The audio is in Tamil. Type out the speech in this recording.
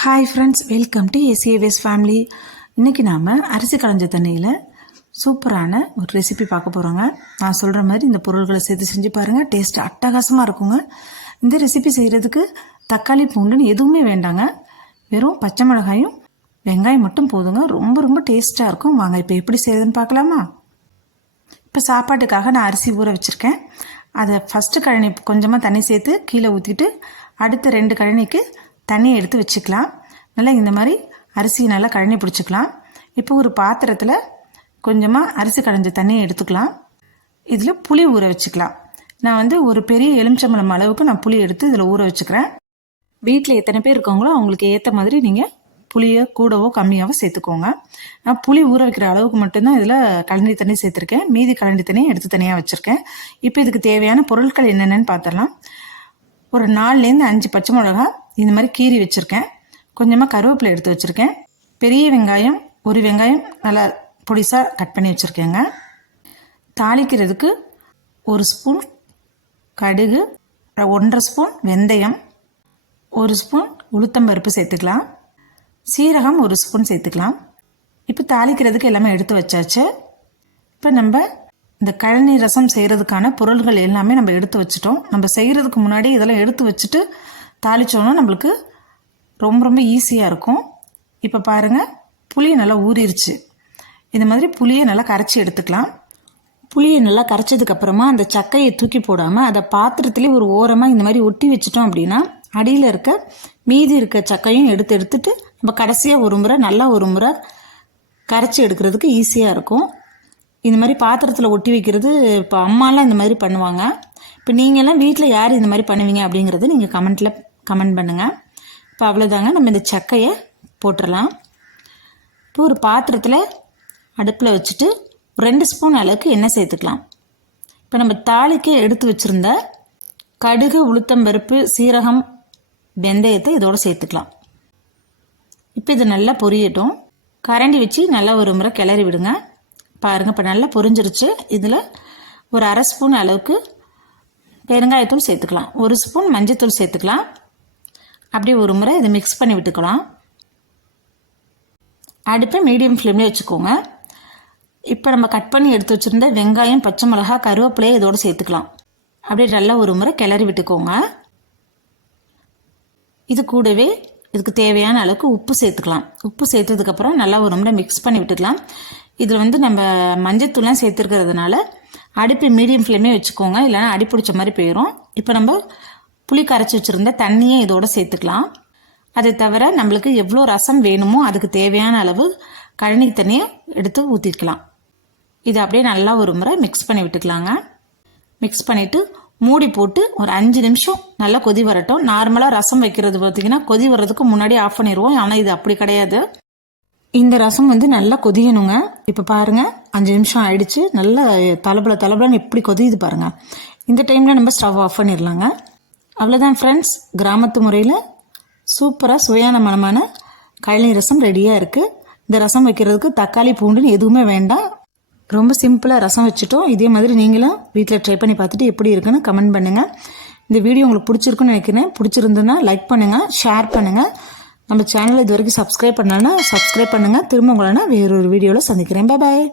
Hi friends welcome to ACAVS family இன்றைக்கி நாம் அரிசி களைஞ்ச தண்ணியில் சூப்பரான ஒரு ரெசிபி பார்க்க போகிறோங்க நான் சொல்கிற மாதிரி இந்த பொருள்களை சேர்த்து செஞ்சு பாருங்கள் டேஸ்ட் அட்டகாசமாக இருக்குங்க. இந்த ரெசிபி செய்கிறதுக்கு தக்காளி பூண்டுன்னு எதுவுமே வேண்டாங்க. வெறும் பச்சை மிளகாயும் வெங்காயம் மட்டும் போதுங்க. ரொம்ப ரொம்ப டேஸ்ட்டாக இருக்கும். வாங்க இப்போ எப்படி செய்யுதுன்னு பார்க்கலாமா? இப்போ சாப்பாட்டுக்காக நான் அரிசி ஊற வச்சுருக்கேன். அதை ஃபஸ்ட்டு கழனி கொஞ்சமாக தண்ணி சேர்த்து கீழே ஊற்றிட்டு அடுத்த ரெண்டு கழனிக்கு தண்ணியை எடுத்து வச்சுக்கலாம். நல்லா இந்த மாதிரி அரிசியை நல்லா கழனி பிடிச்சிக்கலாம். இப்போ ஒரு பாத்திரத்தில் கொஞ்சமாக அரிசி கடைஞ்ச தண்ணியை எடுத்துக்கலாம். இதில் புளி ஊற வச்சுக்கலாம். நான் வந்து ஒரு பெரிய எலுமிச்சம்பழம் அளவுக்கு நான் புளி எடுத்து இதில் ஊற வச்சுக்கிறேன். வீட்டில் எத்தனை பேர் இருக்காங்களோ அவங்களுக்கு ஏற்ற மாதிரி நீங்கள் புளியை கூடவோ கம்மியாகவோ சேர்த்துக்கோங்க. நான் புளி ஊற வைக்கிற அளவுக்கு மட்டும்தான் இதில் கழனி தண்ணி சேர்த்துருக்கேன். மீதி கழனி தண்ணியை எடுத்து தனியாக வச்சுருக்கேன். இப்போ இதுக்கு தேவையான பொருட்கள் என்னென்னு பார்த்துடலாம் ஒரு நாலுலேருந்து அஞ்சு பச்சை மிளகா இந்த மாதிரி கீறி வச்சுருக்கேன். கொஞ்சமாக கருவேப்பிலை எடுத்து வச்சுருக்கேன். பெரிய வெங்காயம் ஒரு வெங்காயம் நல்லா பொடிசாக கட் பண்ணி வச்சுருக்கேங்க. தாளிக்கிறதுக்கு ஒரு ஸ்பூன் கடுகு ஒன்றரை ஸ்பூன் வெந்தயம் ஒரு ஸ்பூன் உளுத்தம்பருப்பு சேர்த்துக்கலாம். சீரகம் ஒரு ஸ்பூன் சேர்த்துக்கலாம். இப்போ தாளிக்கிறதுக்கு எல்லாமே எடுத்து வச்சாச்சு. இப்போ நம்ம இந்த கழனி ரசம் செய்கிறதுக்கான பொருள்கள் எல்லாமே நம்ம எடுத்து வச்சிட்டோம். நம்ம செய்கிறதுக்கு முன்னாடி இதெல்லாம் எடுத்து வச்சுட்டு தாளித்தோன்னா நம்மளுக்கு ரொம்ப ரொம்ப ஈஸியாக இருக்கும். இப்போ பாருங்கள் புளி நல்லா ஊறிடுச்சு இந்த மாதிரி புளியை நல்லா கரைச்சி எடுத்துக்கலாம். புளியை நல்லா கரைச்சதுக்கப்புறமா அந்த சக்கையை தூக்கி போடாமல் அதை பாத்திரத்துலேயே ஒரு ஓரமாக இந்த மாதிரி ஒட்டி வச்சிட்டோம் அப்படின்னா அடியில் இருக்க மீதி இருக்க சக்கையும் எடுத்து எடுத்துட்டு நம்ம கடைசியாக ஒரு முறை நல்லா ஒரு முறை கரைச்சி எடுக்கிறதுக்கு ஈஸியாக இருக்கும். இந்த மாதிரி பாத்திரத்தில் ஒட்டி வைக்கிறது இப்போ அம்மாலாம் இந்த மாதிரி பண்ணுவாங்க. இப்போ நீங்கள்லாம் வீட்டில் யார் இந்த மாதிரி பண்ணுவீங்க அப்படிங்கிறத நீங்கள் கமெண்ட்டில் கமெண்ட் பண்ணுங்கள் இப்போ அவ்வளோதாங்க நம்ம இந்த சக்கையை போட்டுடலாம் இப்போ ஒரு பாத்திரத்தில் அடுப்பில் வச்சுட்டு ரெண்டு ஸ்பூன் அளவுக்கு எண்ணெய் சேர்த்துக்கலாம். இப்போ நம்ம தாளிக்க எடுத்து வச்சுருந்த கடுகு உளுத்தம்பருப்பு சீரகம் வெந்தயத்தை இதோடு சேர்த்துக்கலாம். இப்போ இது நல்லா பொரியட்டும். கரண்டி வச்சு நல்லா ஒரு முறை கிளறி விடுங்க. பாருங்கள் இப்போ நல்லா பொரிஞ்சிருச்சு. இதில் ஒரு அரை ஸ்பூன் அளவுக்கு பெருங்காயத்தூள் சேர்த்துக்கலாம். ஒரு ஸ்பூன் மஞ்சத்தூள் சேர்த்துக்கலாம். அப்படியே ஒரு முறை இதை மிக்ஸ் பண்ணி விட்டுக்கலாம். அடுப்பை மீடியம் ஃப்ளேம்லேயே வச்சுக்கோங்க. இப்போ நம்ம கட் பண்ணி எடுத்து வச்சுருந்த வெங்காயம் பச்சை மிளகா கருவேப்பிலையை இதோடு சேர்த்துக்கலாம். அப்படியே நல்லா ஒரு முறை கிளறி விட்டுக்கோங்க. இது கூடவே இதுக்கு தேவையான அளவுக்கு உப்பு சேர்த்துக்கலாம். உப்பு சேர்த்ததுக்கப்புறம் நல்லா ஒரு முறை மிக்ஸ் பண்ணி விட்டுக்கலாம். இதில் வந்து நம்ம மஞ்சத்தூள்லாம் சேர்த்துருக்கிறதுனால அடுப்பு மீடியம் ஃப்ளேமே வச்சுக்கோங்க. இல்லைன்னா அடி பிடிச்ச மாதிரி போயிடும் இப்போ நம்ம புளி கரைச்சி வச்சுருந்த தண்ணியை இதோட சேர்த்துக்கலாம். அதை தவிர நம்மளுக்கு எவ்வளோ ரசம் வேணுமோ அதுக்கு தேவையான அளவு கழனி தண்ணியை எடுத்து ஊற்றிக்கலாம் இது அப்படியே நல்லா ஒரு முறை மிக்ஸ் பண்ணி விட்டுக்கலாங்க. மிக்ஸ் பண்ணிவிட்டு மூடி போட்டு ஒரு அஞ்சு நிமிஷம் நல்லா கொதி வரட்டும். நார்மலாக ரசம் வைக்கிறது பார்த்தீங்கன்னா கொதி வர்றதுக்கு முன்னாடி ஆஃப் பண்ணிடுவோம் ஆனால் இது அப்படி கிடையாது. இந்த ரசம் வந்து நல்லா கொதியணுங்க. இப்போ பாருங்கள் அஞ்சு நிமிஷம் ஆயிடுச்சு. நல்லா தலபல தலபலன்னு எப்படி கொதியுது பாருங்கள் இந்த டைமில் நம்ம ஸ்டவ் ஆஃப் பண்ணிடலாங்க. அவ்வளோதான் ஃப்ரெண்ட்ஸ் கிராமத்து முறையில் சூப்பராக சுவையான மனமான கழனி ரசம் ரெடியாக இருக்குது இந்த ரசம் வைக்கிறதுக்கு தக்காளி பூண்டுன்னு எதுவுமே வேண்டாம். ரொம்ப சிம்பிளாக ரசம் வச்சுட்டோம். இதே மாதிரி நீங்களும் வீட்டில் ட்ரை பண்ணி பார்த்துட்டு எப்படி இருக்குன்னு கமெண்ட் பண்ணுங்கள் இந்த வீடியோ உங்களுக்கு பிடிச்சிருக்குன்னு நினைக்கிறேன். பிடிச்சிருந்துன்னா லைக் பண்ணுங்கள் ஷேர் பண்ணுங்கள் நம்ம சேனலை இது வரைக்கும் சப்ஸ்கிரைப் பண்ணலன்னா சப்ஸ்கிரைப் பண்ணுங்கள் திரும்ப உங்களை நான் வேறொரு வீடியோவில் சந்திக்கிறேன். பாய்